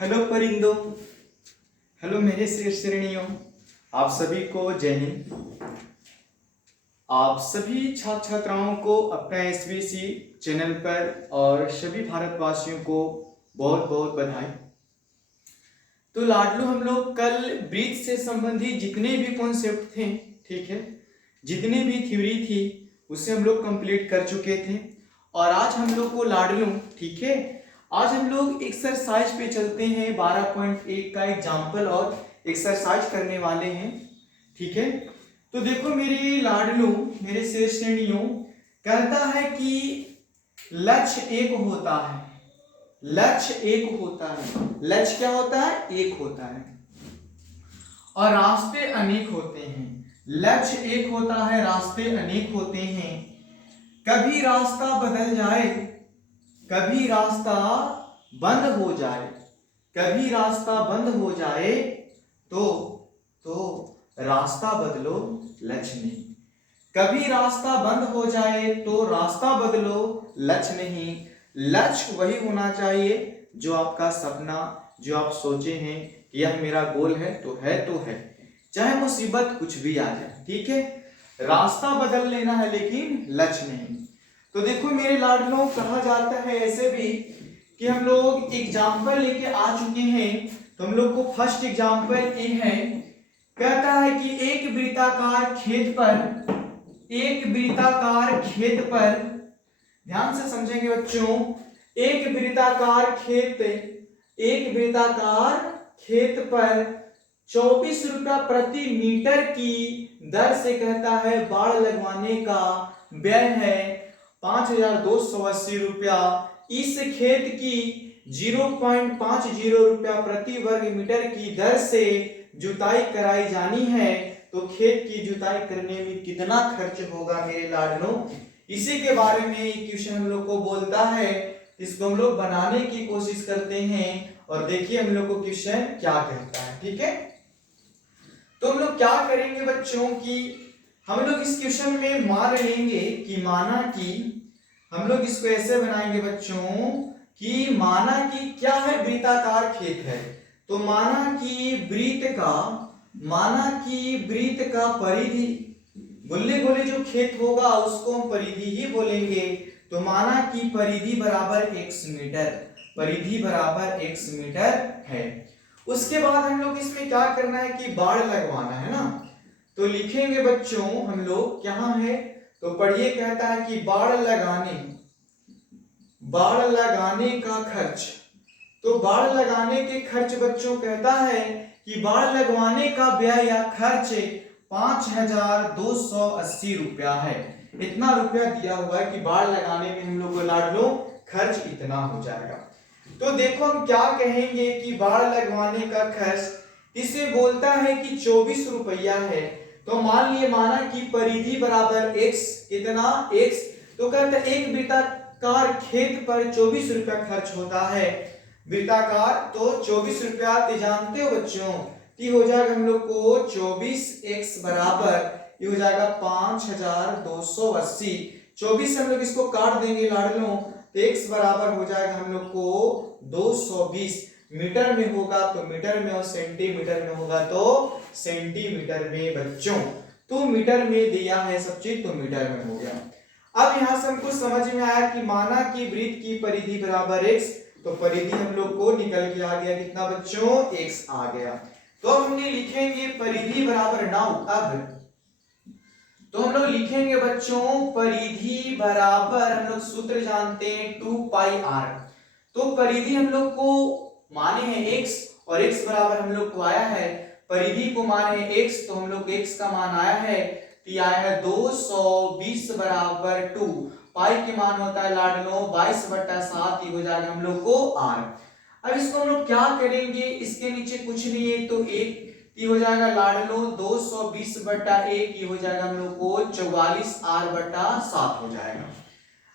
Hello परिंदों, hello मेरे श्रेणियों, आप सभी को जय हिंद। आप सभी छात्र छात्राओं को अपना एसबीसी चैनल पर और सभी भारतवासियों को बहुत बहुत बधाई। तो लाडलू, हम लोग कल ब्रीथ से संबंधित जितने भी कॉन्सेप्ट थे, ठीक है, जितनी भी थ्योरी थी उसे हम लोग कंप्लीट कर चुके थे। और आज हम लोग को लाडलू, ठीक है, आज हम लोग एक्सरसाइज पे चलते हैं। 12.1 का एग्जाम्पल और एक्सरसाइज करने वाले हैं, ठीक है। तो देखो मेरे लाडलू, मेरे श्रेणियों, कहता है कि लक्ष्य एक होता है। लक्ष्य एक होता है। लक्ष्य क्या होता है? एक होता है। और रास्ते अनेक होते हैं। लक्ष्य एक होता है, रास्ते अनेक होते हैं। कभी रास्ता बदल जाए, कभी रास्ता बंद हो जाए, कभी रास्ता बंद हो जाए तो रास्ता बदलो, लक्ष्य नहीं। कभी रास्ता बंद हो जाए तो रास्ता बदलो, लक्ष्य नहीं। लक्ष्य वही होना चाहिए जो आपका सपना, जो आप सोचे हैं कि यह मेरा गोल है तो है, चाहे मुसीबत कुछ भी आ जाए, ठीक है। रास्ता बदल लेना है लेकिन लक्ष्य नहीं। तो देखो मेरे लाडलों, कहा जाता है ऐसे भी कि हम लोग एग्जाम्पल लेके आ चुके हैं। तो हम लोग को फर्स्ट एग्जाम्पल ये है, कहता है कि एक वृत्ताकार खेत पर, ध्यान से समझेंगे बच्चों, एक वृत्ताकार खेत पर 24 रुपया प्रति मीटर की दर से, कहता है, बाड़ लगवाने का व्यय है 5280 रुपया। इस खेत की 0.50 रुपया प्रति वर्ग मीटर की दर से जुताई कराई जानी है। तो खेत की जुताई करने में कितना खर्च होगा मेरे लाडलों? इसी के बारे में ये क्वेश्चन हम लोग को बोलता है। इसको हम लोग बनाने की कोशिश करते हैं और देखिए हम लोग को क्वेश्चन क्या कहता है, ठीक है। तो हम लोग क्या करेंगे बच्चों की, हम लोग इस क्वेश्चन में मान लेंगे कि माना कि, हम लोग इसको ऐसे बनाएंगे बच्चों कि माना कि क्या है, वृत्ताकार खेत है। तो माना कि वृत्त का परिधि, गोले गोले जो खेत होगा उसको हम परिधि ही बोलेंगे। तो माना कि परिधि बराबर x मीटर, परिधि बराबर x मीटर है। उसके बाद हम लोग इसमें क्या करना है कि बाड़ लगवाना है ना। तो लिखेंगे बच्चों हम लोग, क्या है, तो पढ़िए, कहता है कि बाड़ लगाने का खर्च। तो बाड़ लगाने के खर्च बच्चों, कहता है कि बाड़ लगवाने का व्यय या खर्च 5280 रुपया है। इतना रुपया दिया हुआ है कि बाड़ लगाने में हम लोग को लाडलो खर्च इतना हो जाएगा। तो देखो हम क्या कहेंगे कि बाड़ लगवाने का खर्च इसे बोलता है कि 24 रुपया है। तो मान लिए, माना कि परिधि बराबर x, कितना x, तो कहते हैं एक वृत्ताकार खेत पर 24 रुपया खर्च होता है। वृत्ताकार तो 24 रुपया, जानते हो बच्चों, हो जाएगा हम लोग को 24x बराबर, ये हो जाएगा 5280। 24 से हम लोग इसको काट देंगे लाडलों, तो x बराबर हो जाएगा हम लोग को 220। मीटर में होगा तो मीटर में, और सेंटीमीटर में होगा तो सेंटीमीटर में बच्चों। तो मीटर में दिया है सब चीज, तो मीटर में हो गया। अब यहां से हमको समझ में आया कि माना कि वृत्त की परिधि बराबर x, तो परिधि हम लोग को निकल के आ गया कितना बच्चों, x आ गया। तो हमने लिखेंगे परिधि बराबर, नाउ अब तो हम लोग लिखेंगे बच्चों परिधि बराबर, हम लोग सूत्र जानते हैं 2 पाई r। तो परिधि हम लोग को माने हैं x, और x बराबर हम लोग को आया है, परिधि को माने हैं x, तो हम लोग x का मान आया है, तो आया है 220 बराबर 2 पाई के मान होता है लाडलो 22/7, ये हो जाएगा हम लोग को r। अब इसको हम लोग क्या करेंगे, इसके नीचे कुछ नहीं है तो एक, ये हो जाएगा लाडलो 220/1, ये हो जाएगा हम लोग को 44r/7 हो जाएगा।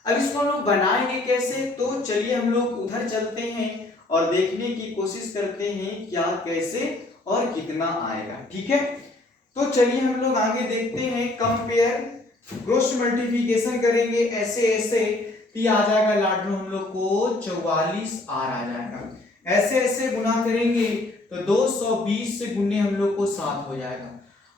अब इसको हम लोग बनाएंगे कैसे, तो चलिए हम लोग उधर चलते हैं और देखने की कोशिश करते हैं क्या, कैसे और कितना आएगा, ठीक है। तो चलिए हम लोग आगे देखते हैं, कंपेयर, क्रॉस मल्टीप्लिकेशन करेंगे ऐसे ऐसे, तो आ जाएगा लाडलो हम लोग को 44r आ जाएगा। ऐसे ऐसे गुना करेंगे तो 220 से गुने हम लोग को 7 हो जाएगा।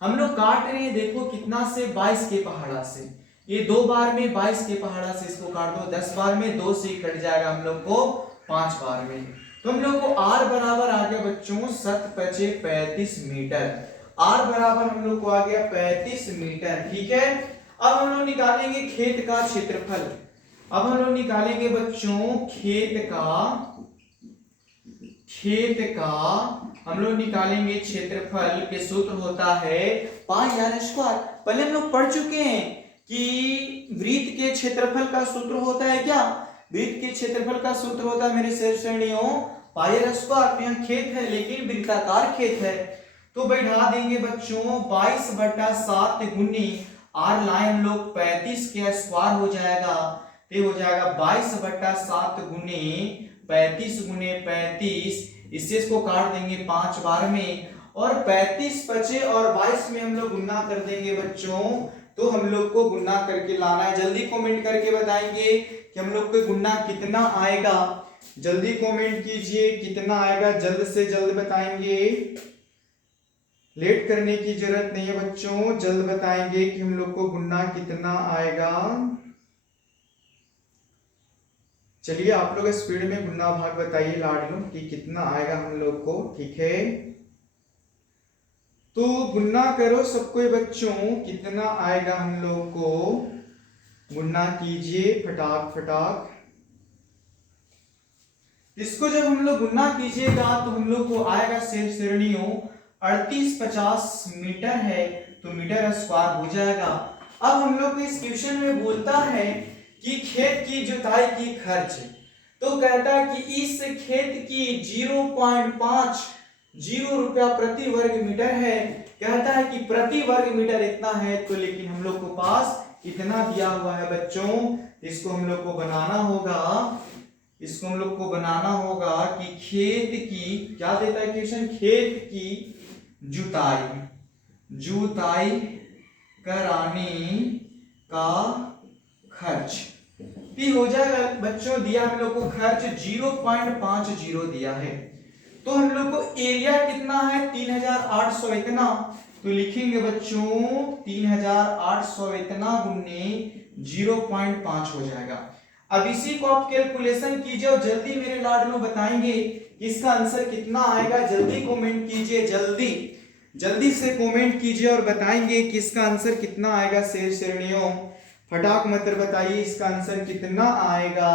हम लोग काट रहे हैं, देखो कितना से 22 के पहाड़ा से, ये 2 बार में 22 के पहाड़ा से इसको काट दो, 10 बार में 2 से कट जाएगा हम लोग को 5 बार में। तो हम लोग को r बराबर आ गया बच्चों 7 × 5 = 35 मीटर। r बराबर हम लोग को आ गया 35 मीटर। ठीक है, अब हम लोग निकालेंगे खेत का क्षेत्रफल। अब हम लोग निकालेंगे बच्चों खेत का हम लोग निकालेंगे क्षेत्रफल के सूत्र होता है पाई आर स्क्वायर। पहले हम लोग पढ़ चुके हैं कि वृत्त के क्षेत्रफल का सूत्र होता है क्या, वृत्त के क्षेत्रफल का सूत्र होता है मेरे श्रेणियों पाई आर स्क्वायर। यहाँ खेत है लेकिन वृत्ताकार खेत है, तो बैठा देंगे बच्चों 22/7 गुनी आर लाइन हम लोग 35 के स्क्वायर हो जाएगा, ये हो जाएगा 22/7 गुने 35 गुने 35, इससे इसको काट देंगे 5 बार में, और 35 बचे और 22 में हम लोग गुना कर देंगे बच्चों। तो हम लोग को गुना करके लाना है, जल्दी कमेंट करके बताएंगे कि हम लोग को गुना कितना आएगा। जल्दी कमेंट कीजिए कितना आएगा, जल्द से जल्द बताएंगे, लेट करने की जरूरत नहीं है बच्चों, जल्द बताएंगे कि हम लोग को गुना कितना आएगा। चलिए आप लोग स्पीड में गुना भाग बताइए लाडलों कि कितना आएगा हम लोग को। ठीक है, तो गुना करो सबको बच्चों, कितना आएगा हम लोग को, गुना कीजिए फटाक फटाक। इसको जब हम लोग गुना कीजिएगा तो हम लोग को आएगा श्रेणियों 3850 मीटर है, तो मीटर स्क्वायर हो जाएगा। अब हम लोग को इस क्वेश्चन में बोलता है कि खेत की जुताई की खर्च, तो कहता है कि इस खेत की 0.50 रुपया प्रति वर्ग मीटर है। कहता है कि प्रति वर्ग मीटर इतना है, तो लेकिन हम लोग को पास इतना दिया हुआ है बच्चों, इसको हम लोग को बनाना होगा, इसको हम लोग को बनाना होगा कि खेत की क्या देता है क्वेश्चन, खेत की जुताई कराने का खर्च भी हो जाएगा बच्चों। दिया हम लोग को खर्च 0.50 दिया है, तो हम लोग को एरिया कितना है 3800 इतना, तो लिखेंगे बच्चों 3800 इतना गुने 0.5 हो जाएगा। अब इसी को आप कैलकुलेशन कीजिए और जल्दी मेरे लाडलों बताएंगे इसका आंसर कितना आएगा। जल्दी कमेंट कीजिए, जल्दी से कमेंट कीजिए और बताएंगे कि इसका आंसर कितना आएगा। श्रेणियों फटाक मत बताइए इसका आंसर कितना आएगा।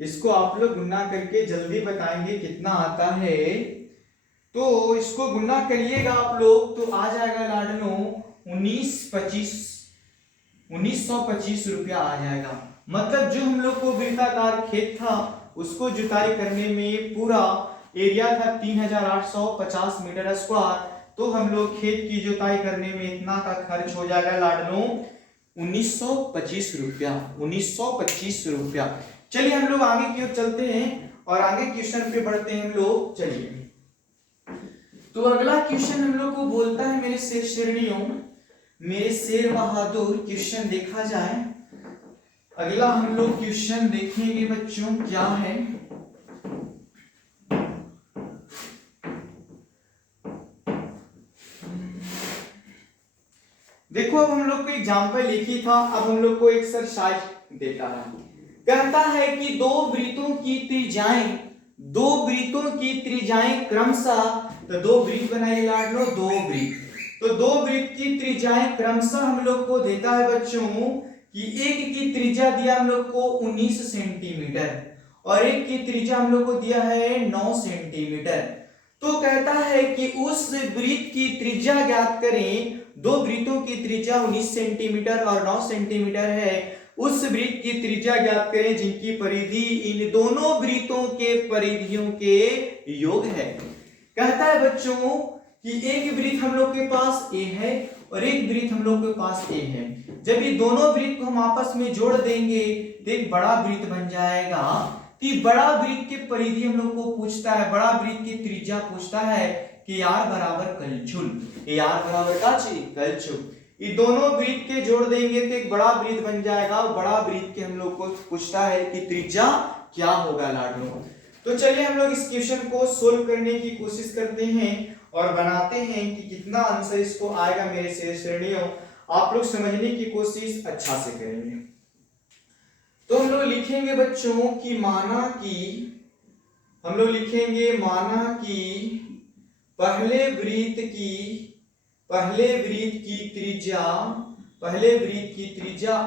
इसको आप लोग गुना करके जल्दी बताएंगे कितना आता है। तो इसको गुना करिएगा आप लोग तो आ जाएगा लाडलों 1925 रुपया आ जाएगा। मतलब जो हम लोग को वृत्ताकार खेत था उसको जुताई करने में पूरा एरिया था 3850 मीटर स्क्वायर, तो हम लोग खेत की जुताई करने में इतना का खर्च हो जाएगा लाडलों 1925 रुपया। चलिए हम लोग आगे की ओर चलते हैं और आगे क्वेश्चन पे बढ़ते हैं हम लोग। चलिए तो अगला क्वेश्चन हम लोग को बोलता है मेरे श्रेणियों, मेरे शेर बहादुर, क्वेश्चन देखा जाए। अगला हम लोग क्वेश्चन देखेंगे बच्चों क्या है। देखो अब हम लोग को एग्जाम्पल लिखी था, अब हम लोग को एक्सरसाइज देता है। कहता है कि दो वृत्तों की त्रिज्याएं क्रमशः, तो दो वृत्त बनाइए लाडलो, दो वृत्त, तो दो वृत्त की त्रिज्याएं क्रमशः हम लोग को देता है बच्चों कि एक की त्रिज्या दिया हम लोग को 19 सेंटीमीटर और एक की त्रिज्या हम लोग को दिया है 9 सेंटीमीटर। तो कहता है कि उस वृत्त की त्रिज्या ज्ञात करें। दो वृत्तों की त्रिज्या 19 सेंटीमीटर और 9 सेंटीमीटर है, उस वृत्त की त्रिज्या ज्ञात करें जिनकी परिधि इन दोनों वृत्तों के परिधियों के योग है। कहता है बच्चों कि एक वृत्त हम लोग के पास ए है और एक वृत्त हम लोग के पास ए है। जब ये दोनों वृत्त को हम आपस में जोड़ देंगे तो एक बड़ा वृत्त बन जाएगा। कि बड़ा वृत्त की परिधि हम लोग को पूछता है, बड़ा वृत्त की त्रिज्या पूछता है कि आर बराबर कलछुल, ये आर बराबर का चीज कलछुल। ये दोनों वृत्त के जोड़ देंगे तो एक बड़ा वृत्त बन जाएगा। बड़ा वृत्त के हम लोग को पूछता है कि त्रिज्या क्या होगा लाडलों। तो चलिए हम लोग इस क्वेश्चन को सोल्व करने की कोशिश करते हैं और बनाते हैं कि कितना आंसर इसको आएगा मेरे श्रेणियों। आप लोग समझने की कोशिश अच्छा से करेंगे। तो हम लोग लिखेंगे बच्चों कि माना कि हम लोग लिखेंगे माना कि पहले वृत्त की त्रिज्या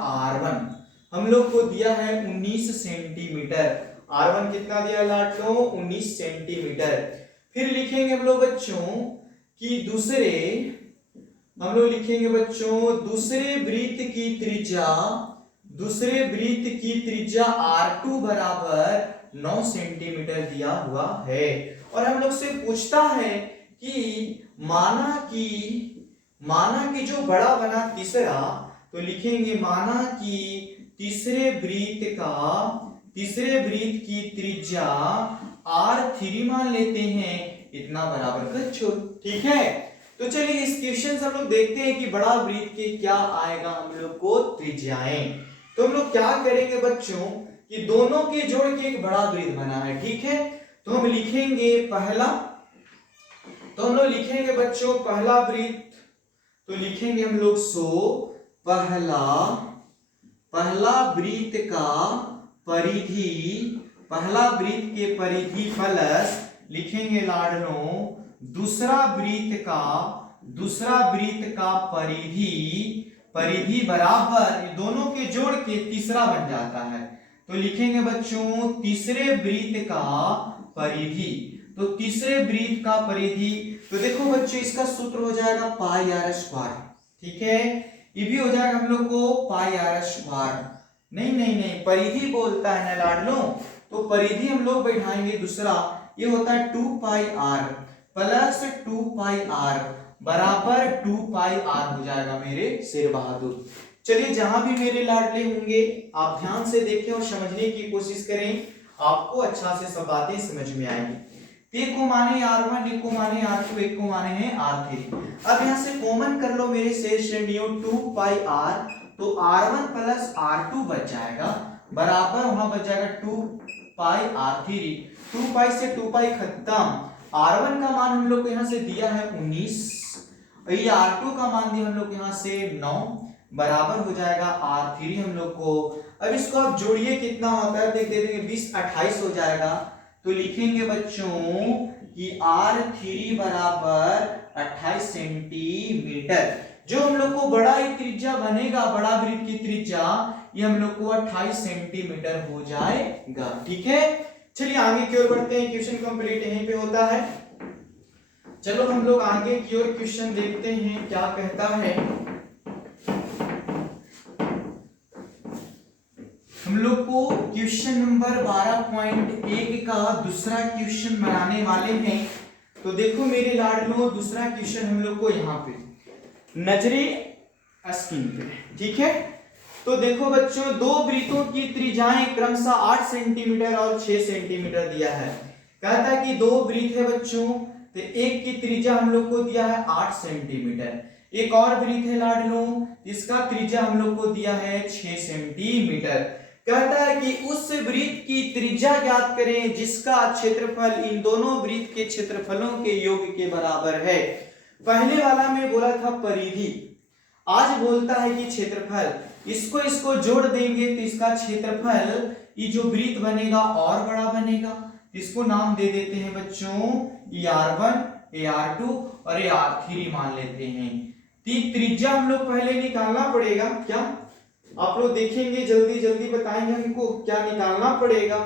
r1 हम लोग को दिया है 19 सेंटीमीटर। r1 कितना दिया लाडलो 19 सेंटीमीटर। फिर लिखेंगे हम लोग बच्चों कि दूसरे वृत्त की त्रिज्या r2 बराबर 9 सेंटीमीटर दिया हुआ है। और हम लोग से पूछता है कि माना कि जो बड़ा बना तीसरा, तो लिखेंगे माना कि तीसरे वृत्त की त्रिज्या r3 मान लेते हैं, इतना बराबर कलछुल। ठीक है, तो चलिए इस क्वेश्चन से हम लोग देखते हैं कि बड़ा वृत्त के क्या आएगा हम लोग को त्रिज्याएं। तो हम लोग क्या करेंगे बच्चों कि दोनों के जोड़ के एक बड़ा वृत्त बना है। ठीक है, तो हम लिखेंगे बच्चों पहला वृत्त, तो लिखेंगे हम लोग पहला वृत्त के परिधि प्लस लिखेंगे लाडलों दूसरा वृत्त का परिधि बराबर, ये दोनों के जोड़ के तीसरा बन जाता है। तो लिखेंगे बच्चों तीसरे वृत्त का परिधि। तो तीसरे वृत्त का परिधि, तो देखो बच्चों इसका सूत्र हो जाएगा पाई आर स्क्वायर। ठीक है, ये भी हो जाएगा हम लोग को पाई आर स्क्वायर। नहीं परिधि बोलता है ना लाडलों, तो परिधि हम लोग बैठाएंगे दूसरा, ये होता है 2 पाई आर प्लस 2 पाई आर बराबर 2 पाई आर हो जाएगा मेरे शेर बहादुर। चलिए जहां भी मेरे लाडले होंगे आप ध्यान से देखें और समझने की कोशिश करें, आपको अच्छा से सब बातें समझ में आएंगी। एक को माने r1, एक को माने r2, एक को माने है r3। अब यहां से कॉमन कर लो मेरे शेष श्रेणियों 2 पाई r, तो r1 प्लस r2 बच जाएगा बराबर वहां बच जाएगा 2 पाई r3। 2 पाई से 2 पाई खत्म। r1 का मान हम लोग को यहां से दिया है 19, ये r2 का मान दिया हम लोग यहां से 9 बराबर हो जाएगा r3 हम लोग को। अब इसको आप जोड़िए कितना होता है देख देंगे 20 28 हो जाएगा। तो लिखेंगे बच्चों कि r3 बराबर 28 सेंटीमीटर। जो हम लोग को बड़ा एक त्रिज्या बनेगा, बड़ा वृत्त की त्रिज्या, ये हम लोग को 28 सेंटीमीटर हो जाएगा। ठीक है, चलिए आगे की ओर बढ़ते हैं। क्वेश्चन कंप्लीट यहीं पे होता है। चलो हम लोग आगे की ओर क्वेश्चन देखते हैं क्या कहता है। हम लोग को क्वेश्चन नंबर 12.1 का दूसरा क्वेश्चन बनाने वाले हैं। तो देखो मेरे लाडलों दूसरा क्वेश्चन हम लोग को यहाँ पे नजरे स्क्रीन पे। ठीक है, तो देखो बच्चों दो वृत्तों की त्रिज्याएं क्रमशः 8 सेंटीमीटर और 6 सेंटीमीटर दिया है। कहता है कि दो वृत्त है बच्चों, तो एक की त्रिज्या हम लोग को दिया है 8 सेंटीमीटर, एक और वृत्त है लाडलों इसका त्रिज्या हम लोग को दिया है 6 सेंटीमीटर। कहता है कि उस वृत्त की त्रिज्या ज्ञात करें जिसका क्षेत्रफल इन दोनों वृत्त के क्षेत्रफलों के योग के बराबर है। पहले वाला में बोला था परिधि, आज बोलता है कि क्षेत्रफल। इसको जोड़ देंगे तो इसका क्षेत्रफल ये जो वृत्त बनेगा और बड़ा बनेगा। इसको नाम दे देते हैं बच्चों r1, r2 और r3 मान लेते हैं। त्रिज्या हम लोग पहले निकालना पड़ेगा। क्या आप लोग देखेंगे, जल्दी जल्दी बताएंगे हमको क्या निकालना पड़ेगा,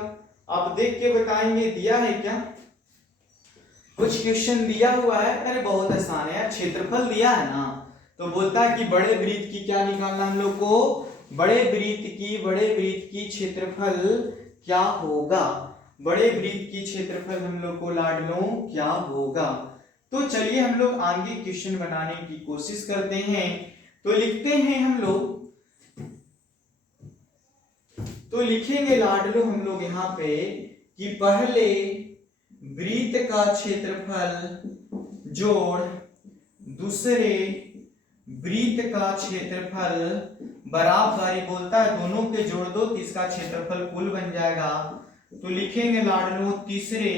आप देख के बताएंगे। दिया है क्या कुछ क्वेश्चन दिया हुआ है? अरे बहुत आसान है यार, क्षेत्रफल दिया है ना, तो बोलता है कि बड़े वृत्त की क्या निकालना हम लोग को, बड़े वृत्त की क्षेत्रफल क्या होगा, बड़े वृत्त की क्षेत्रफल हम लोग को लाडलों क्या होगा। तो चलिए हम लोग आगे क्वेश्चन बनाने की कोशिश करते हैं। तो लिखते हैं हम लोग, तो लिखेंगे लाडलो हम लोग यहाँ पे कि पहले वृत्त का क्षेत्रफल जोड़ दूसरे वृत्त का क्षेत्रफल बराबर, बोलता है दोनों के जोड़ दो तो इसका क्षेत्रफल कुल बन जाएगा। तो लिखेंगे लाडलो तीसरे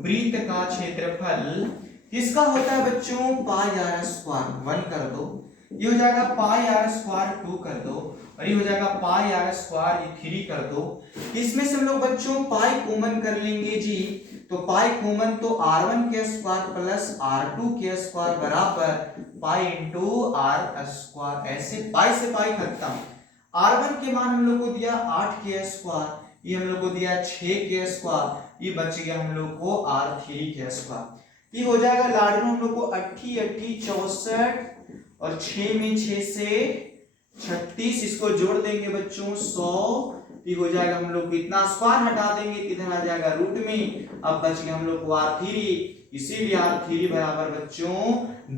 वृत्त का क्षेत्रफल किसका होता है बच्चों, पाई आर स्क्वायर 1 कर दो, ये हो जाएगा पाई आर स्क्वायर 2 कर दो, और ये हो जाएगा पाई आर स्क्वायर 3 कर दो। इसमें से हम लोग बच्चों पाई कॉमन कर लेंगे जी, तो पाई कॉमन तो r1 के स्क्वायर प्लस r2 के स्क्वायर बराबर पाई इंटू आर स्क्वायर, ऐसे पाई से पाई खत्म। r1 के मान हम लोग को दिया 8 के स्क्वायर, ये हम लोग को दिया 6 के स्क्वायर, ये बच गया हम लोग को r3 के स्क्वायर। ये हो जाएगा लाडलो हम लोग को 80 80 64 और 6 में 6 से 36, इसको जोड़ देंगे बच्चों 100, ये हो जाएगा हम लोग को इतना स्क्वायर हटा देंगे इधर आ जाएगा रूट में, अब बच गया हम लोग को r3, इसीलिए r3 बराबर बच्चों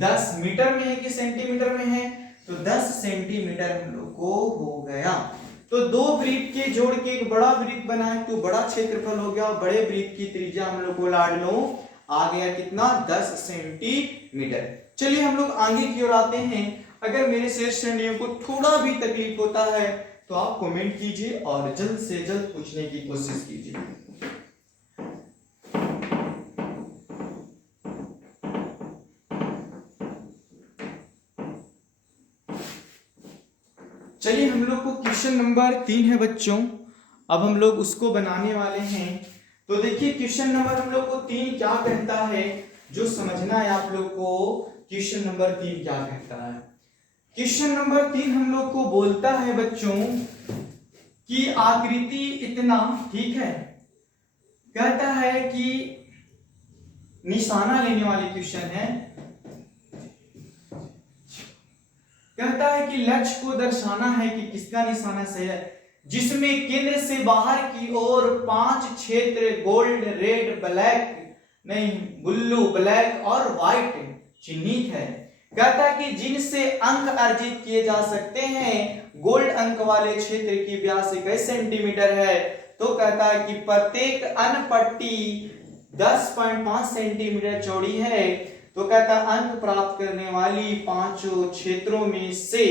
10 मीटर में है कि सेंटीमीटर में है, तो 10 सेंटीमीटर हम लोग को हो गया। तो दो वृत्त के जोड़ के एक बड़ा वृत्त बनाए तो बड़ा क्षेत्रफल हो गया, और बड़े वृत्त की त्रिज्या हम लोग को लाडलो आ गया कितना, 10 सेंटीमीटर। चलिए हम लोग आगे की ओर आते हैं। अगर मेरे शेष श्रेणियों को थोड़ा भी तकलीफ होता है तो आप कमेंट कीजिए और जल्द से जल्द पूछने की कोशिश कीजिए। चलिए हम लोग को क्वेश्चन नंबर 3 है बच्चों, अब हम लोग उसको बनाने वाले हैं। तो देखिए क्वेश्चन नंबर हम लोग को 3 क्या कहता है, जो समझना है आप लोग को क्वेश्चन नंबर 3 क्या कहता है। क्वेश्चन नंबर 3 हम लोग को बोलता है बच्चों कि आकृति इतना, ठीक है, कहता है कि निशाना लेने वाले क्वेश्चन है, कहता है कि लक्ष्य को दर्शाना है कि किसका निशाना सही है, जिसमें केंद्र से बाहर की ओर 5 क्षेत्र गोल्ड रेड ब्लैक नहीं ब्लू ब्लैक और व्हाइट चिन्हित है। कहता है कि जिनसे अंक अर्जित किए जा सकते हैं, गोल्ड अंक वाले क्षेत्र की व्यास 21 सेंटीमीटर है, तो कहता है कि प्रत्येक अनपट्टी 10.5 सेंटीमीटर चौड़ी है। तो कहता है अंक प्राप्त करने वाली 5 क्षेत्रों में से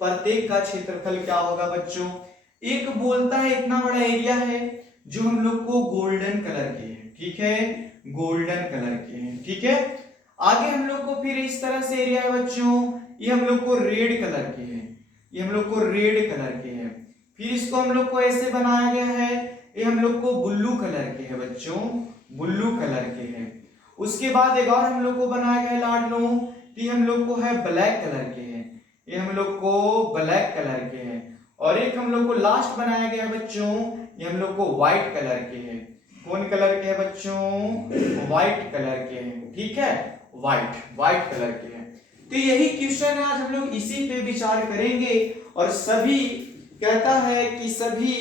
प्रत्येक का क्षेत्रफल क्या होगा बच्चों। एक बोलता है इतना बड़ा एरिया है जो हम लोग को गोल्डन कलर के है, ठीक है, गोल्डन कलर के हैं, ठीक है। आगे हम लोग को फिर इस तरह से एरिया है बच्चों, ये हम लोग को रेड कलर के हैं, ये हम लोग को रेड कलर के हैं। फिर इसको हम लोग को ऐसे बनाया गया है, ये हम लोग को ब्लू कलर के है बच्चों, ब्लू कलर के हैं। उसके बाद एक और हम लोग को बनाया गया है लाडलो, ये हम लोग को है ब्लैक कलर के हैं, ये हम लोग को ब्लैक कलर के हैं। और एक हम लोग को लास्ट बनाया गया है बच्चों, ये हम लोग को व्हाइट कलर के हैं। कौन कलर के हैं बच्चों, व्हाइट कलर के हैं, ठीक है, व्हाइट कलर के हैं। तो यही क्वेश्चन है, आज हम लोग इसी पे विचार करेंगे। और सभी कहता है कि सभी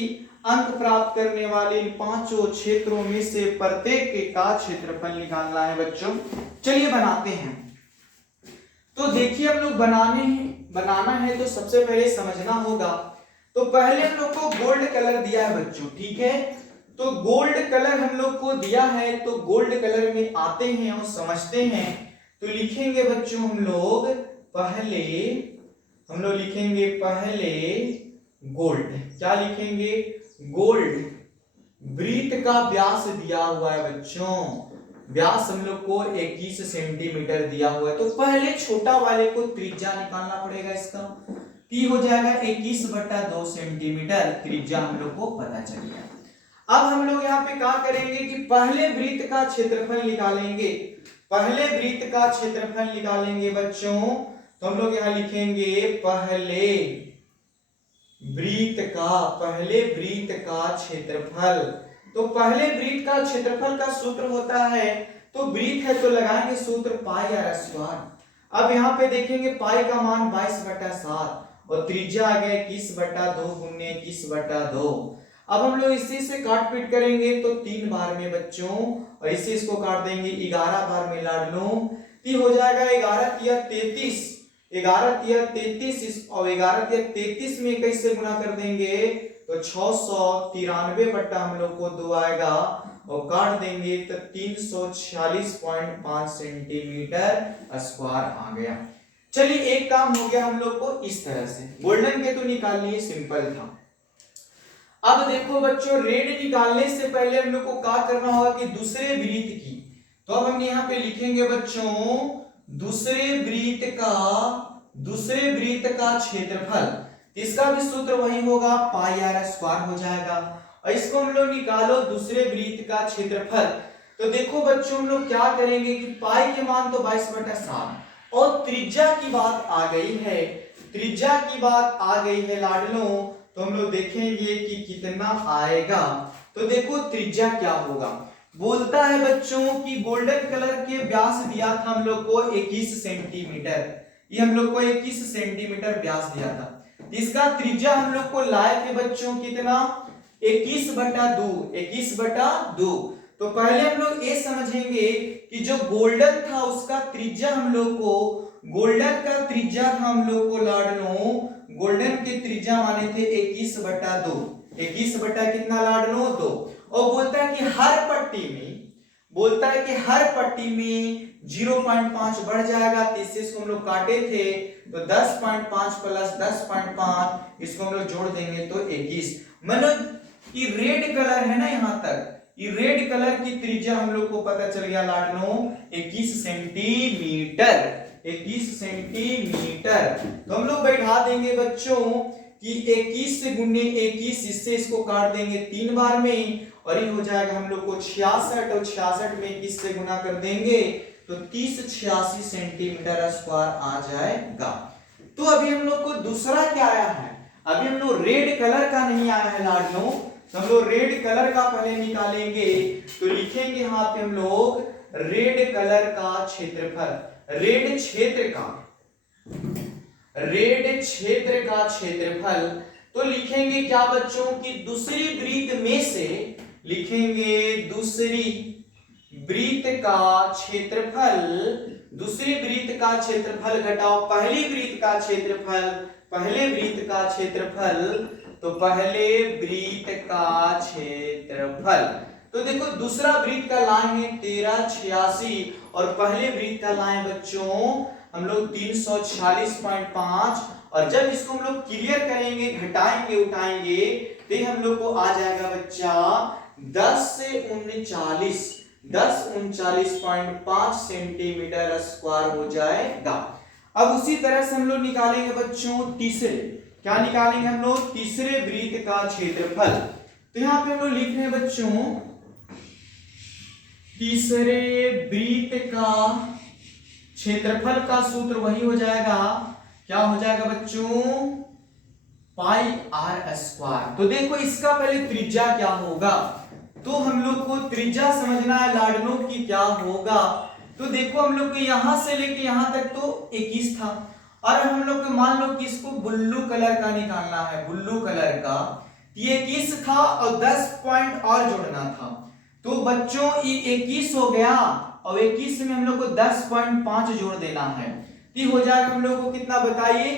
अंक प्राप्त करने वाले इन 5 क्षेत्रों में से प्रत्येक का क्षेत्रफल निकालना है बच्चों। चलिए बनाते हैं। तो देखिए हम लोग बनाना है तो सबसे पहले समझना होगा। तो पहले हम लोग को गोल्ड कलर दिया है बच्चों, ठीक है, तो गोल्ड कलर हम लोग को दिया है, तो गोल्ड कलर में आते हैं और समझते हैं। तो लिखेंगे बच्चों हम लोग लिखेंगे पहले गोल्ड, क्या लिखेंगे, गोल्ड। वृत्त का व्यास दिया हुआ है बच्चों, व्यास हम लोग को 21 सेंटीमीटर दिया हुआ है। तो पहले छोटा वाले को त्रिज्या निकालना पड़ेगा, इसका T हो जाएगा 21/2 सेंटीमीटर, त्रिज्या हम लोग को पता चल गया। अब हम लोग यहाँ पे क्या करेंगे कि पहले वृत्त का क्षेत्रफल निकालेंगे, पहले वृत्त का क्षेत्रफल निकालेंगे बच्चों। तो हम लोग यहाँ लिखेंगे पहले वृत्त का क्षेत्रफल। तो पहले वृत्त का क्षेत्रफल का सूत्र होता है, तो वृत्त है तो लगाएंगे सूत्र पाई आर स्क्वायर। अब यहाँ पे देखेंगे पाई का मान 22/7 और त्रिज्या आ गया 21/2 गुने 21/2। अब हम लोग इसी से काट पीट करेंगे तो 3 बार में बच्चों, और इसी इसको काट देंगे 11 बार में लाडलो, तो हो जाएगा 11 तिया 33, 11 तिया 33 और 11 तिया 33 में कैसे गुना कर देंगे तो 693 बट्टा हम लोग को 2 आएगा और काट देंगे तो 346.5 सेंटीमीटर स्क्वायर आ गया। चलिए एक काम हो गया हम लोग को इस तरह से, गोल्डन के तो निकाल लिए, सिंपल था। अब देखो बच्चों, रेड निकालने से पहले हम लोग को क्या करना होगा कि दूसरे वृत्त की, तो अब हम यहाँ पे लिखेंगे बच्चों दूसरे वृत्त का क्षेत्रफल, इसका भी सूत्र वही होगा पाई आर स्क्वायर हो जाएगा। और इसको हम लोग निकालो दूसरे वृत्त का क्षेत्रफल, तो देखो बच्चों हम लोग क्या करेंगे कि पाई के मान तो 22/7 और त्रिज्या की बात आ गई है, लाडलों, तो हम लोग देखेंगे कि कितना आएगा। तो देखो त्रिज्या क्या होगा, बोलता है बच्चों कि गोल्डन कलर के व्यास दिया था हम लोग को 21 सेंटीमीटर, ये हम लोग को 21 सेंटीमीटर व्यास दिया था। इसका त्रिज्या हम लोग को लाए थे बच्चों कितना, 21/2। तो पहले हम लोग ये समझेंगे कि जो गोल्डन था उसका त्रिज्या हम लोग को, गोल्डन का त्रिज्या था हम लोग को लाडलों, गोल्डन की त्रिज्या माने थे 21/2, 21 कितना लाडलों 2। और बोलता है कि हर पट्टी में 0.5 बढ़ जाएगा, तो इससे इसको हम लोग काटे थे तो 10.5 प्लस 10.5 इसको हम लोग जोड़ देंगे तो 21। मतलब ये रेड कलर है ना, यहाँ तक ये रेड कलर की त्रिज्या हम लोग को पता चल गया लाडलों 21 सेंटीमीटर। तो हम लोग बैठा देंगे बच्चों कि 21 से गुणे 21, इससे इसको काट देंगे 3 बार में और ये हो जाएगा हम लोग को 66, और 66 में 21 से गुना कर देंगे तो 3086 सेंटीमीटर स्क्वायर आ जाएगा। तो अभी हम लोग को दूसरा क्या आया है, अभी हम लोग रेड कलर का नहीं आया है लाडलों, तो हम लोग रेड कलर का पहले निकालेंगे। तो लिखेंगे यहाँ पे हम लोग रेड कलर का क्षेत्रफल, रेड क्षेत्र का क्षेत्रफल। तो लिखेंगे क्या बच्चों की दूसरी वृत्त में से लिखेंगे दूसरी वृत्त का क्षेत्रफल घटाओ पहली वृत्त का क्षेत्रफल, तो पहले वृत्त का क्षेत्रफल। तो देखो दूसरा वृत्त का लाइन है 1386 और पहले वृत्त का लाइन बच्चों हम लोग 346.5, और जब इसको हम लोग क्लियर करेंगे, घटाएंगे उठाएंगे, तो हम लोग को आ जाएगा बच्चा 1039.5 सेंटीमीटर स्क्वायर हो जाएगा। अब उसी तरह से हम लोग निकालेंगे बच्चों तीसरे, क्या निकालेंगे हम लोग, तीसरे वृत्त का क्षेत्रफल। तो यहाँ पे हम लोग लिख रहे हैं बच्चों तीसरे वृत्त का क्षेत्रफल का सूत्र वही हो जाएगा, क्या हो जाएगा बच्चों, पाई आर स्क्वायर। तो देखो इसका पहले त्रिज्या क्या होगा, तो हम लोग को त्रिज्या समझना है लाडलों की क्या होगा। तो देखो हम लोग को यहां से लेके यहां तक तो 21 था, और हम लोग को मान लो कि इसको ब्लू कलर का निकालना है, ब्लू कलर का, ये 21 था और 10 पॉइंट और जोड़ना था। तो बच्चों ये 21 हो गया और 21 में हम लोग को 10.5 जोड़ देना है, तो हो जाएगा हम लोग को कितना बताइए,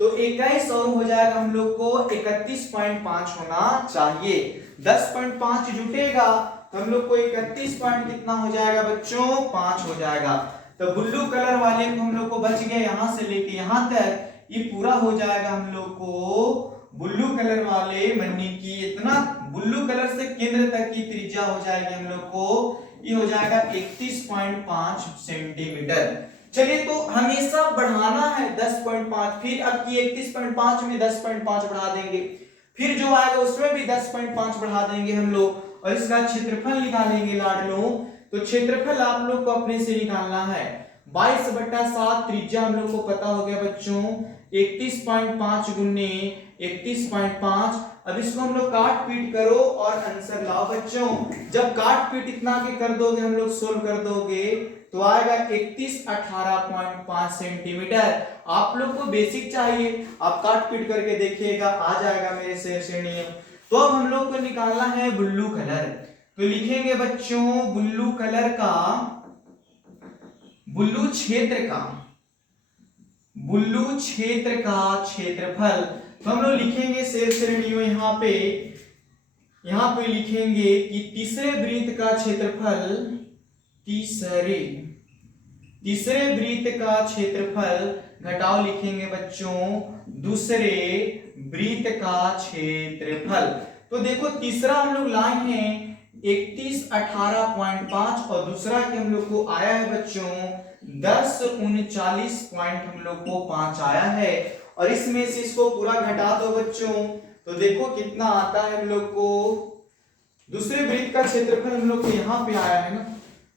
तो 21 और हो जाएगा हम लोग को 31.5 होना चाहिए। 10.5 जुटेगा तो हम लोग को 31 पॉइंट कितना हो जाएगा बच्चों, 5 हो जाएगा। तो ब्लू कलर वाले को हम लोग को बच गया यहां से लेके यहां तक, ये पूरा हो जाएगा हम लोग को ब्लू कलर वाले मन्नी की इतना, ब्लू कलर से केंद्र तक की त्रिज्या हो जाएगी हम लोग को, ये हो जाएगा 31.5 सेंटीमीटर। चलिए तो हमेशा बढ़ाना है 10.5, फिर अब की 31.5 में 10.5 बढ़ा देंगे, फिर जो आएगा उसमें भी 10.5 बढ़ा देंगे हम लोग, और इसका क्षेत्रफल निकालेंगे लाडलों। तो क्षेत्रफल आप लोग को अपने से निकालना है, 22/7 त्रिज्या हम लोग को पता हो गया बच्चों, 31.5 गुने 31.5। अब इसको हम लोग काट पीट करो और आंसर लाओ बच्चों। जब काट पीट इतना के कर दोगे हम लोग सोल्व कर दोगे तो आएगा 3118.5 सेंटीमीटर। आप लोग को बेसिक चाहिए, आप काट पीट करके देखिएगा आ जाएगा मेरे से नियम। तो अब हम लोग को निकालना है ब्लू कलर, तो लिखेंगे बच्चों ब्लू कलर का, ब्लू क्षेत्र का क्षेत्रफल। तो हम लोग लिखेंगे शेर श्रेणियों यहाँ पे यहां पे लिखेंगे कि तीसरे वृत्त का क्षेत्रफल, तीसरे वृत्त का क्षेत्रफल घटाओ लिखेंगे बच्चों दूसरे वृत्त का क्षेत्रफल। तो देखो तीसरा हम लोग लाए हैं 3118.5 और दूसरा के हम लोग को आया है बच्चों 1039 पॉइंट हम लोग को 5 आया है। और इसमें से इसको पूरा घटा दो बच्चों तो देखो कितना आता है हम लोग को। दूसरे वृत्त का क्षेत्रफल हम लोग को यहाँ पे आया है ना,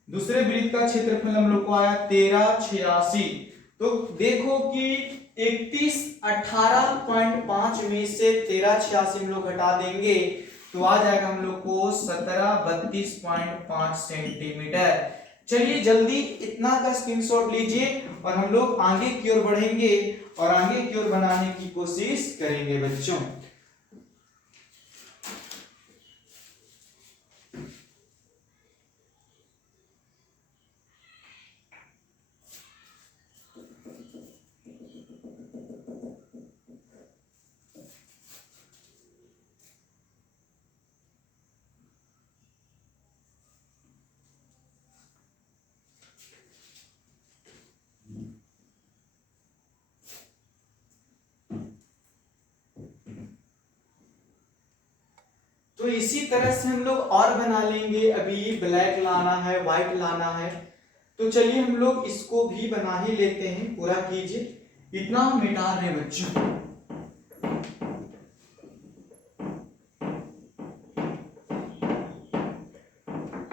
दूसरे वृत्त का क्षेत्रफल हम लोग को आया 1386। तो देखो कि 3118.5 में से 1386 हम लोग घटा देंगे तो आ जाएगा हम लोग को 1732.5 सेंटीमीटर। चलिए जल्दी इतना का स्क्रीनशॉट लीजिए और हम लोग आगे की ओर बढ़ेंगे और आगे की ओर बनाने की कोशिश करेंगे बच्चों। तो इसी तरह से हम लोग और बना लेंगे। अभी ब्लैक लाना है, व्हाइट लाना है, तो चलिए हम लोग इसको भी बना ही लेते हैं। पूरा कीजिए, इतना हम मिटा रहे बच्चों।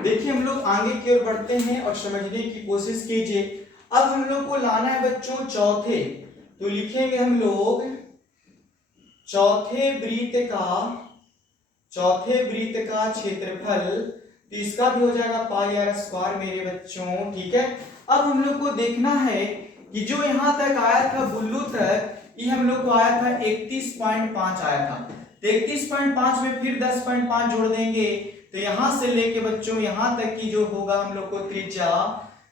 देखिए हम लोग आगे की ओर बढ़ते हैं और समझने की कोशिश कीजिए। अब हम लोग को लाना है बच्चों चौथे, तो लिखेंगे हम लोग चौथे वृत्त का क्षेत्रफल, तो इसका भी हो जाएगा पाई आर स्क्वायर मेरे बच्चों। ठीक है, अब हम लोग को देखना है कि जो यहां तक आया था बुल्लू तक, ये हम लोग को आया था 31.5 आया था। तो 31.5 में फिर 10.5 जोड़ देंगे तो यहां से लेके बच्चों यहां तक की जो होगा हम लोग को त्रिज्या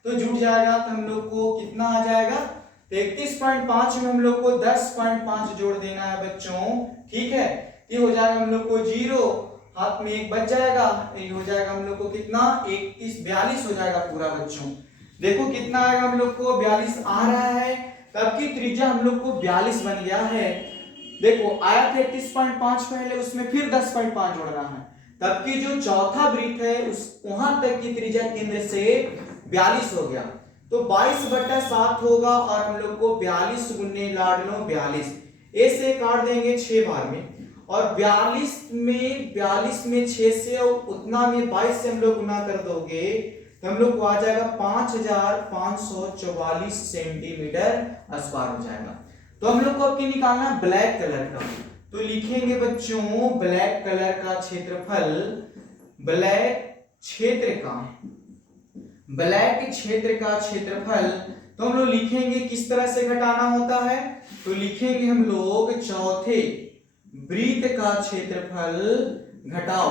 तो जुड़ जाएगा। तो हम लोग को कितना आ जाएगा, तो 31.5 में हम लोग को 10.5 जोड़ देना है बच्चों। ठीक है, ये हो जाएगा हम लोग को 0, हाथ में एक बच जाएगा, ये हो जाएगा हम लोग को कितना 42 हो जाएगा पूरा बच्चों। देखो कितना आएगा हम लोग को 42 आ रहा है, तब की त्रिज्या हम लोग को 42 बन गया है। देखो आया था 31.5 पहले, उसमें फिर 10.5 जोड़ना है, तब की जो चौथा वृत्त है उस वहां तक की त्रिज्या केंद्र से 42 हो गया। तो 22/7 होगा और हम लोग को 42 गुने लाडलो 42 ए से काट देंगे 6 बार में, और 42 में 6 से उतना में 22 से हम लोग गुना कर दोगे तो हम लोग को आ जाएगा 5544 सेंटीमीटर स्क्वायर हो जाएगा। तो हम लोग को अब निकालना ब्लैक कलर का, तो लिखेंगे बच्चों ब्लैक कलर का क्षेत्रफल, ब्लैक क्षेत्र का क्षेत्रफल। तो हम लोग लिखेंगे किस तरह से घटाना होता है, तो लिखेंगे हम लोग चौथे वृत्त का क्षेत्रफल घटाओ,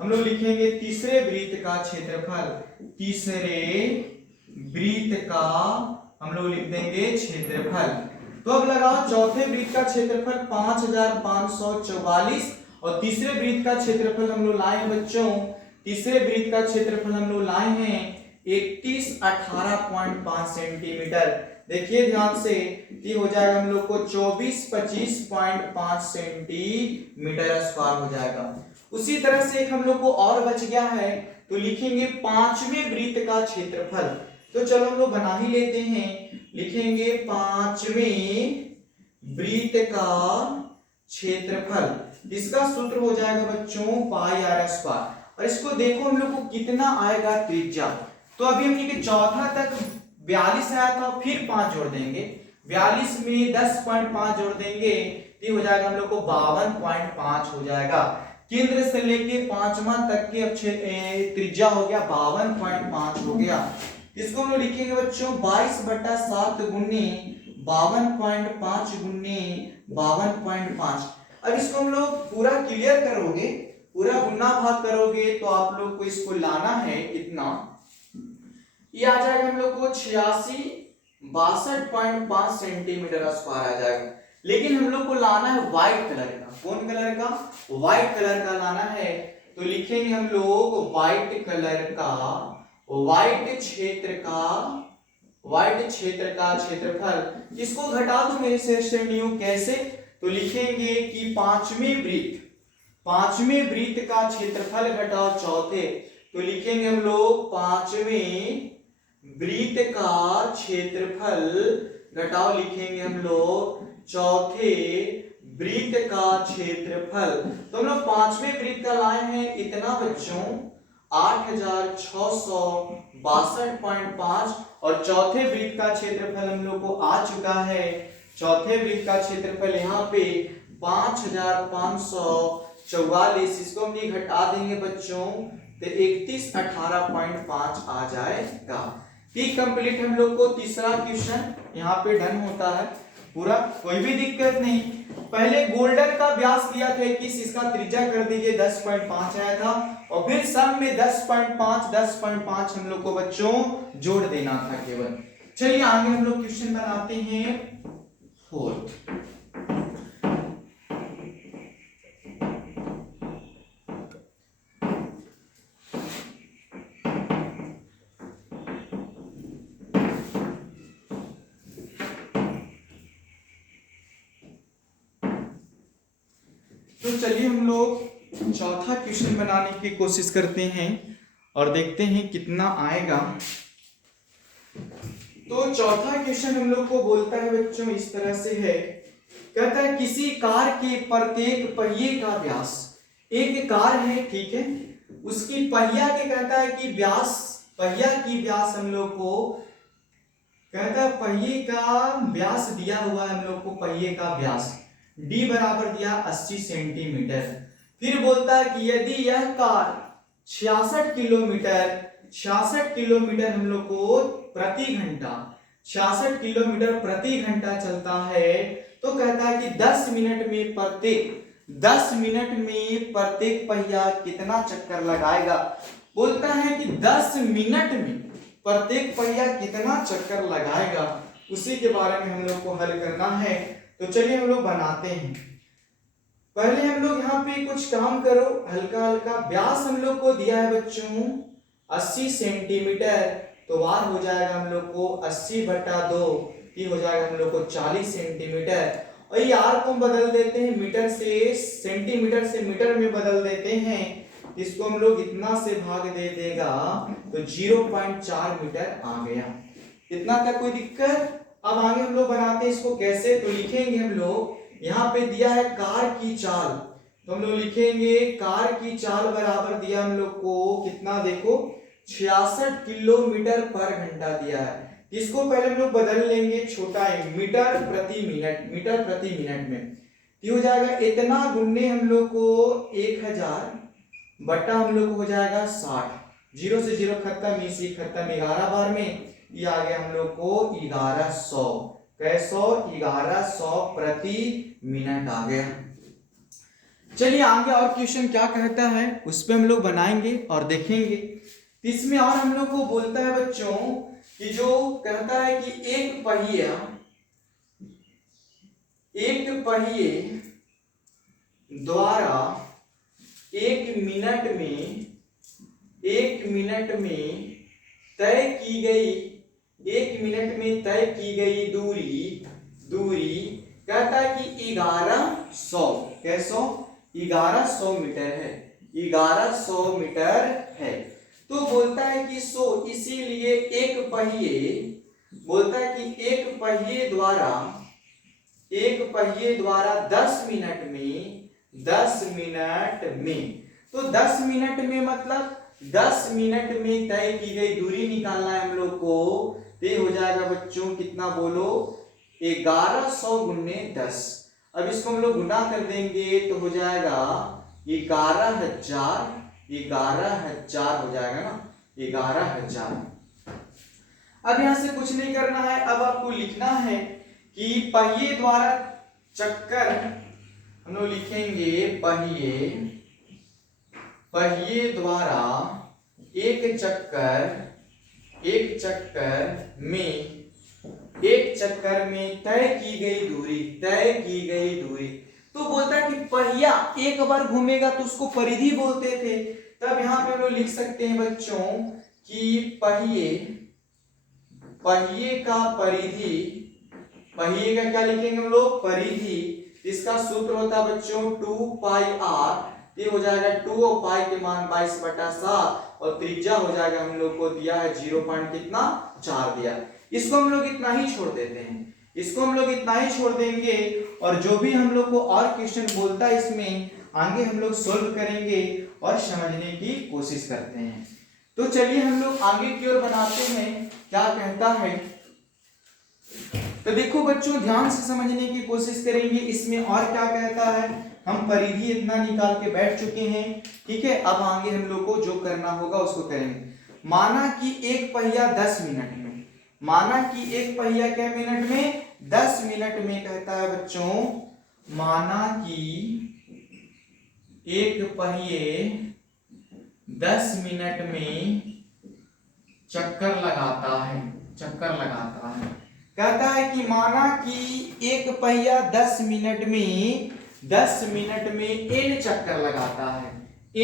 हम लोग लिखेंगे तीसरे वृत्त का क्षेत्रफल, तीसरे वृत्त का हम लोग लिख देंगे क्षेत्रफल। तो अब लगाओ चौथे वृत्त का क्षेत्रफल 5544 और तीसरे वृत्त का क्षेत्रफल हम लोग लाए हैं बच्चों, तीसरे वृत्त का क्षेत्रफल हम लोग लाए हैं 3118.5 सेंटीमीटर। देखिए ध्यान से, ये हो जाएगा हम लोग को 2425.5 सेंटीमीटर स्क्वायर हो जाएगा। उसी तरह से एक हम लोग को और बच गया है, तो लिखेंगे पांचवें वृत्त का क्षेत्रफल। तो चलो हम लोग बना ही लेते हैं, लिखेंगे पांचवें वृत्त का क्षेत्रफल, इसका सूत्र हो जाएगा बच्चों पाई आर स्क्वायर। और इसको देखो हम लोग को कितना आएगा त्रिज्या, तो अभी हमने चौथा तक 42 आया था, फिर 5 जोड़ देंगे, 42 में 10.5 जोड़ देंगे तो हो जाएगा हम लोग को 52.5 हो जाएगा। केंद्र से लेके पांचवा तक के त्रिज्या हो गया 52.5 हो गया। इसको हम लोग लिखेंगे बच्चों 22/7 गुने 52.5 गुने 52.5। अब इसको हम लोग पूरा क्लियर करोगे, पूरा गुना भाग करोगे तो आप लोग को इसको लाना है इतना, ये आ जाएगा हम लोग को 62.5 सेंटीमीटर स्क्वायर आ जाएगा। लेकिन हम लोग को लाना है व्हाइट कलर का, कौन कलर का, व्हाइट कलर का लाना है। तो लिखेंगे हम लोग व्हाइट कलर का व्हाइट क्षेत्र का क्षेत्रफल। इसको घटा दो मेरे से श्रेणियों, कैसे? तो लिखेंगे कि पांचवें वृत्त का क्षेत्रफल घटाओ चौथे, तो लिखेंगे हम लोग पांचवें वृत्त का क्षेत्रफल घटाओ लिखेंगे हम लोग चौथे वृत्त का क्षेत्रफल। तो हम लोग पांचवें वृत्त का लाए हैं इतना बच्चों 8662.5 और चौथे वृत्त का क्षेत्रफल हम लोग को आ चुका है। चौथे वृत्त का क्षेत्रफल यहाँ पे 5544। इसको हम ये घटा देंगे बच्चों तो 3118.5 आ जाएगा। ठीक कंप्लीट हम लोग को तीसरा क्वेश्चन यहाँ पे डन होता है पूरा, कोई भी दिक्कत नहीं। पहले गोल्डन का व्यास दिया था 21, इसका त्रिज्या कर दीजिए 10.5 आया था और फिर सम में 10.5 हम लोग को बच्चों जोड़ देना था केवल। चलिए आगे हम लोग क्वेश्चन बनाते हैं 4th। तो चलिए हम लोग चौथा क्वेश्चन बनाने की कोशिश करते हैं और देखते हैं कितना आएगा। तो चौथा क्वेश्चन हम लोग को बोलता है बच्चों इस तरह से है, कहता है किसी कार के प्रत्येक पहिए का व्यास, एक कार है ठीक है, उसकी पहिया के कहता है कि पहिया की व्यास हम लोग को कहता है पहिए का व्यास दिया हुआ है हम लोग को, पहिए का व्यास d बराबर दिया 80 सेंटीमीटर। फिर बोलता है कि यदि यह कार 66 किलोमीटर हम लोग को प्रति घंटा 66 किलोमीटर प्रति घंटा चलता है, तो कहता है कि 10 मिनट में प्रत्येक पहिया कितना चक्कर लगाएगा। बोलता है कि 10 मिनट में प्रत्येक पहिया कितना चक्कर लगाएगा, उसी के बारे में हम लोग को हल करना है। तो चलिए हम लोग बनाते हैं। पहले हम लोग यहाँ पे कुछ काम करो, हल्का हल्का व्यास हम लोग को दिया है बच्चों 80 सेंटीमीटर, तो वार हो जाएगा हम लोग को 80/2, ये हो जाएगा हम लोग को 40 सेंटीमीटर। और ये आर को हम बदल देते हैं मीटर से सेंटीमीटर से मीटर में बदल देते हैं, इसको हम लोग इतना से भाग दे देगा तो 0.4 मीटर आ गया। इतना तक कोई दिक्कत? अब आगे हम लोग बनाते हैं इसको कैसे, तो लिखेंगे हम लोग यहाँ पे दिया है कार की चाल, तो हम लोग लिखेंगे कार की चाल बराबर दिया हम लोग को कितना, देखो 66 किलोमीटर पर घंटा दिया है। इसको पहले हम लोग बदल लेंगे छोटा है मीटर प्रति मिनट में, ये हो जाएगा इतना गुने हम लोग को 1000 बट्टा हम लोग को हो जाएगा 60, 0 से 0 खत्म, इसी खत्म 11 बार में, ये आ गया हम लोग को 1100 प्रति मिनट आ गया। चलिए आगे और क्वेश्चन क्या कहता है उस पे हम लोग बनाएंगे और देखेंगे। इसमें और हम लोग को बोलता है बच्चों कि जो कहता है कि एक पहिए द्वारा एक मिनट में तय की गई दूरी कहता है कि 1100 मीटर है, 1100 मीटर है। तो बोलता है कि इसीलिए एक पहिए द्वारा 10 मिनट में, तो 10 मिनट में मतलब 10 मिनट में तय की गई दूरी निकालना है हम लोग को, तो हो जाएगा बच्चों कितना बोलो 1100 गुने 10। अब इसको हम लोग गुना कर देंगे तो हो जाएगा 11,000 हो जाएगा ना, 11,000। अब यहां से कुछ नहीं करना है, अब आपको लिखना है कि पहिए द्वारा चक्कर, हम लोग लिखेंगे पहिए द्वारा एक चक्कर में तय की गई दूरी, तो बोलता है कि पहिया एक बार घूमेगा तो उसको परिधि बोलते थे। तब यहाँ पे हम लोग लिख सकते हैं बच्चों कि पहिए का परिधि, पहिए का क्या लिखेंगे हम लोग, परिधि। इसका सूत्र होता है बच्चों 2 पाई r, ये हो जाएगा 2 और पाई के मान 22/7 और त्रिज्या हो जाएगा हम लोग को दिया है 0 कितना 4 दिया। इसको हम लोग इतना ही छोड़ देते हैं, इसको हम लोग इतना ही छोड़ देंगे और जो भी हम लोग को और क्वेश्चन बोलता है इसमें आगे हम लोग सोल्व करेंगे और समझने की कोशिश करते हैं। तो चलिए हम लोग आगे की ओर बनाते हैं, क्या कहता है। तो देखो बच्चों ध्यान से समझने की कोशिश करेंगे इसमें और क्या कहता है। हम परिधि इतना निकाल के बैठ चुके हैं, ठीक है। अब आगे हम लोग को जो करना होगा उसको करेंगे। माना कि एक पहिया 10 मिनट में, माना कि एक पहिया क्या मिनट में 10 मिनट में कहता है बच्चों, माना कि एक पहिए 10 मिनट में चक्कर लगाता है, चक्कर लगाता है। कहता है कि माना कि एक पहिया 10 मिनट में n चक्कर लगाता है,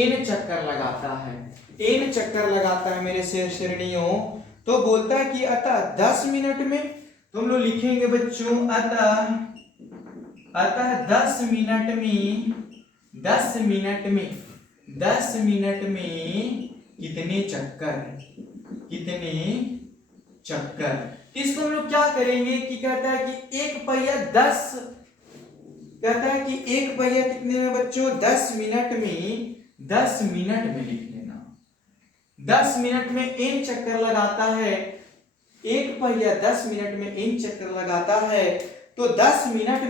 n चक्कर लगाता है, n चक्कर लगाता है मेरे श्रेणियों। तो बोलता है कि अतः 10 मिनट में, तो हम लोग लिखेंगे बच्चों अतः 10 मिनट में 10 मिनट में कितने चक्कर, कितने चक्कर। इसको हम लोग क्या करेंगे कि कहता है कि एक पहिया 10, कहता है कि एक पहिया कितने में बच्चों 10 मिनट में, 10 मिनट में लिख लेना, 10 मिनट में n चक्कर लगाता है। एक पहिया 10 मिनट में n चक्कर लगाता है, तो 10 मिनट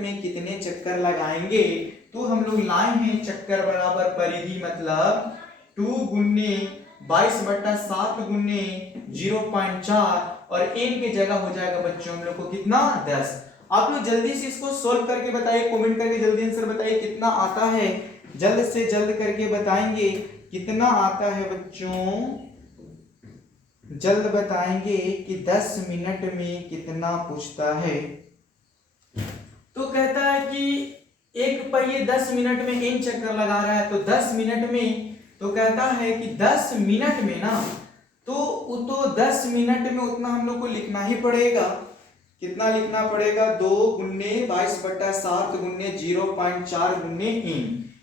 में कितने चक्कर लगाएंगे। तो हम लोग लाए हैं चक्कर बराबर परिधि मतलब 2 गुने 22/7 गुने 0.4 और n की जगह हो जाएगा बच्चों हम लोग को कितना 10। आप लोग जल्दी से इसको सोल्व करके बताइए, कमेंट करके जल्दी आंसर बताइए कितना आता है, जल्द से जल्द करके बताएंगे कितना आता है बच्चों, जल्द बताएंगे कि 10 मिनट में कितना पूछता है। तो कहता है कि एक पहिए 10 मिनट में n चक्कर लगा रहा है, तो 10 मिनट में, तो कहता है कि 10 मिनट में ना, तो 10 मिनट में उतना हम लोग को लिखना ही पड़ेगा। कितना लिखना पड़ेगा 2 गुने 22/7 गुने 0.4 गुने n,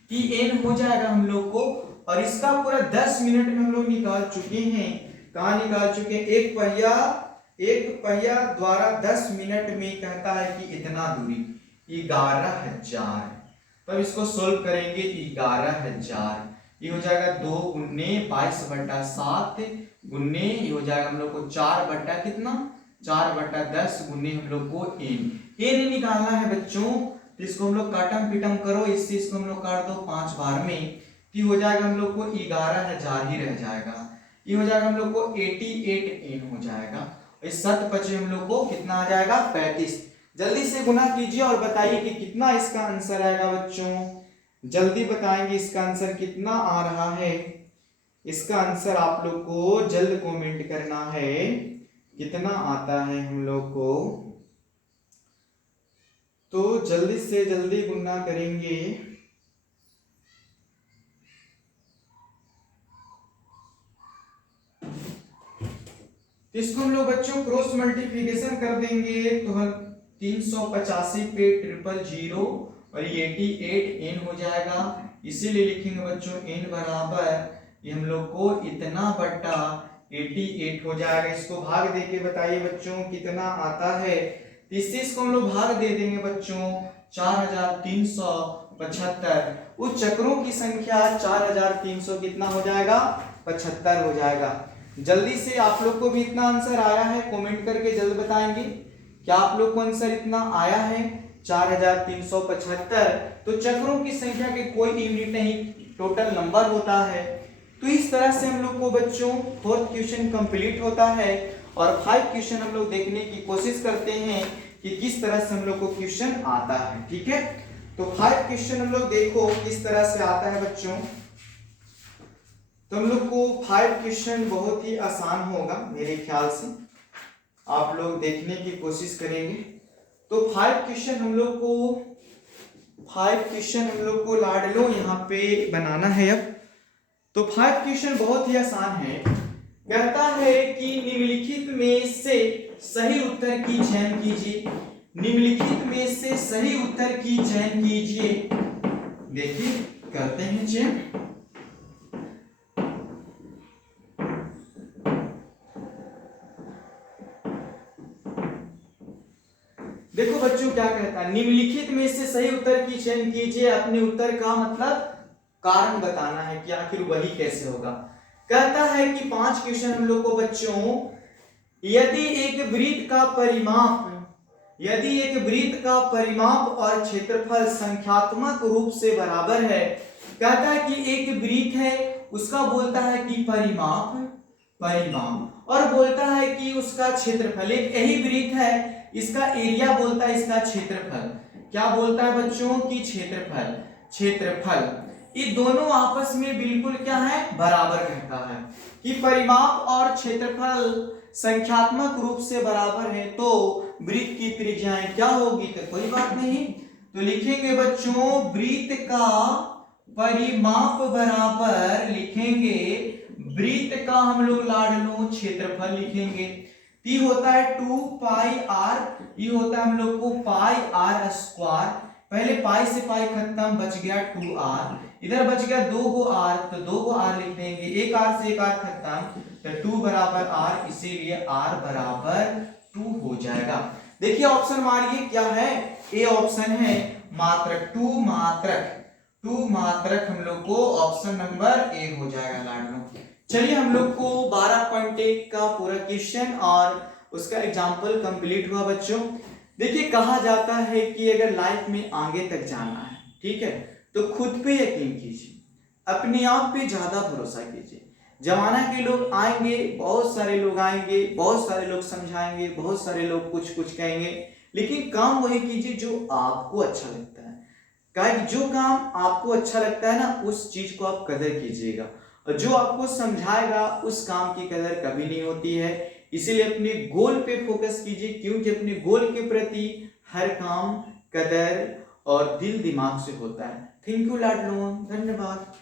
कि n हो जाएगा हम लोग को। और इसका पूरा 10 मिनट में हम लोग निकाल चुके हैं। कहाँ निकाल चुके हैं, एक पहिया द्वारा 10 मिनट में कहता है कि इतना दूरी 11,000। तब इसको सोल्व करेंगे 11,000, ये हो जाएगा 2 गुने 22/7 गुने, ये हो जाएगा हम लोग को 4 बटा कितना 4/10 गुने हम लोग को n निकालना है बच्चों। तो इसको हम लोग काटम पीटम करो, इससे इसको हम लोग काट दो 5 बार में, तो हो जाएगा हम लोग को 11,000 ही रह जाएगा। ये हो जाएगा हम लोग को 88 n हो जाएगा। इस 7 बचे हम लोग को कितना आ जाएगा 35। जल्दी से गुना कीजिए और बताइए कि कितना इसका आंसर आएगा बच्चों, जल्दी बताएंगे इसका आंसर कितना आ रहा है। इसका आंसर आप लोग को जल्द कमेंट करना है कितना आता है हम लोग को, तो जल्दी से जल्दी गुना करेंगे। इसको हम लोग बच्चों क्रॉस मल्टीप्लिकेशन कर देंगे तो हम 385 पे 000 और 88 n हो जाएगा। इसीलिए लिखेंगे बच्चों n बराबर ये हम लोग को इतना बटा 88 हो जाएगा। इसको भाग देके बताइए बच्चों कितना आता है। इसको हम लोग भाग दे देंगे बच्चों 4375। उस चक्रों की संख्या 4300 कितना हो जाएगा 75 हो जाएगा। जल्दी से आप लोग को भी इतना आंसर आया है, कमेंट करके जल्द बताएंगे क्या आप लोग को आंसर इतना आया है 4375। तो चक्रों की संख्या के कोई यूनिट नहीं, टोटल नंबर होता है। तो इस तरह से हम लोग को बच्चों 4th क्वेश्चन कंप्लीट होता है और 5 क्वेश्चन हम लोग देखने की कोशिश करते हैं कि किस तरह से हम लोग को क्वेश्चन आता है। ठीक है, तो 5 क्वेश्चन हम लोग देखो किस तरह से आता है बच्चों। तो हम लोग को 5 क्वेश्चन बहुत ही आसान होगा मेरे ख्याल से, आप लोग देखने की कोशिश करेंगे। तो 5 क्वेश्चन हम लोग को 5 क्वेश्चन हम लोग को लाडलो यहाँ पे बनाना है। अब तो 5 क्वेश्चन बहुत ही आसान है। कहता है कि निम्नलिखित में से सही उत्तर की चयन कीजिए। निम्नलिखित में से सही उत्तर की चयन कीजिए। देखिए करते हैं चयन। देखो बच्चों क्या कहता है, निम्नलिखित में से सही उत्तर की चयन कीजिए। अपने उत्तर का मतलब कारण बताना है कि आखिर वही कैसे होगा। कहता है कि 5 क्वेश्चन हम लोग को बच्चों, यदि एक वृत्त का परिमाप और क्षेत्रफल संख्यात्मक रूप से बराबर है। कहता है कि एक वृत्त है, उसका बोलता है कि परिमाप और बोलता है कि उसका क्षेत्रफल। एक यही वृत्त है, इसका एरिया बोलता है इसका क्षेत्रफल। क्या बोलता है बच्चों की क्षेत्रफल। ये दोनों आपस में बिल्कुल क्या है, बराबर कहता है कि परिमाप और क्षेत्रफल संख्यात्मक रूप से बराबर है तो वृत्त की त्रिज्याएं क्या होगी, तो कोई बात नहीं। तो लिखेंगे बच्चों वृत्त का परिमाप बराबर, लिखेंगे वृत्त का हम लोग लाडलो क्षेत्रफल लिखेंगे। टी होता है 2 पाई आर, ये होता है हम लोग को पाई आर स्क्वायर। पहले पाई से पाई खत्म, बच गया 2r, इधर बच गया 2 गो r, तो 2 गो r लिख देंगे। एक r से एक r खत्म, तो 2 बराबर r, इसीलिए r बराबर 2 हो जाएगा। देखिए ऑप्शन मारिए क्या है, ए ऑप्शन है मात्रक। 2 मात्रक हम लोग को ऑप्शन नंबर ए हो जाएगा लाडलो। चलिए हम लोग को 12.1 का पूरा क्वेश्चन और उसका एग्जाम्पल कंप्लीट हुआ बच्चों। देखिए कहा जाता है कि अगर लाइफ में आगे तक जाना है, ठीक है, तो खुद पे यकीन कीजिए, अपने आप पे ज्यादा भरोसा कीजिए। जमाना के लोग आएंगे, बहुत सारे लोग आएंगे, बहुत सारे लोग समझाएंगे, बहुत सारे लोग कुछ कहेंगे, लेकिन काम वही कीजिए जो आपको अच्छा लगता है। क्या जो काम आपको अच्छा लगता है ना, उस चीज को आप कदर कीजिएगा, और जो आपको समझाएगा उस काम की कदर कभी नहीं होती है। इसीलिए अपने गोल पे फोकस कीजिए, क्योंकि अपने गोल के प्रति हर काम कदर और दिल दिमाग से होता है। थैंक यू लाडलो, धन्यवाद।